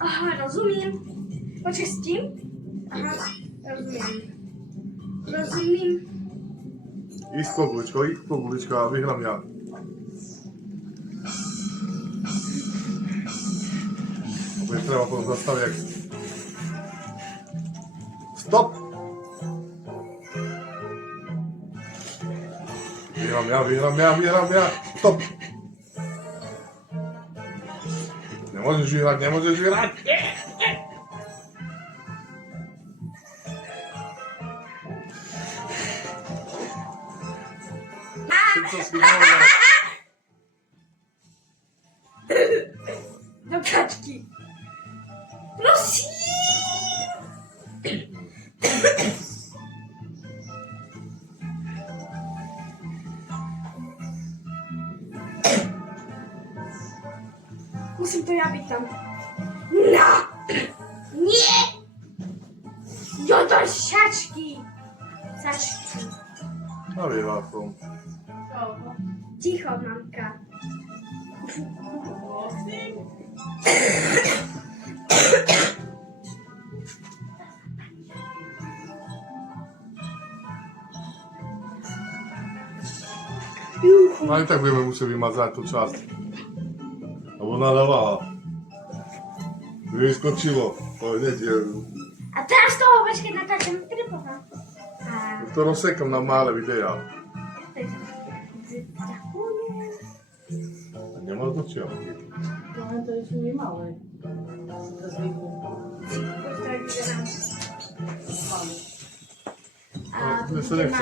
Aha, rozumiem. Poczekaj, z kim? Aha, rozumiem. Rozumiem. Idź po bułeczko, a wygram ja. Bo jest trzeba po zastawiać. Stop! Wygram ja. Stop! Nie możesz wygrać. Co zginęło? Do kaczki. Prosím. Musím to já být tam. No! Nie! Jo, do šačky! Sačky. No wygrał tą. Ticho, mamka. No i tak będziemy musieli wymazać tu czas. Albo nadawała. Wyskoczyło. Powiedzieć, A teraz to poczekaj na tacie, trypowa. to rozsekam na małe wideo. Nie ma znaczenia. No to jest nie małe. To zwykłe. To jest selekcja.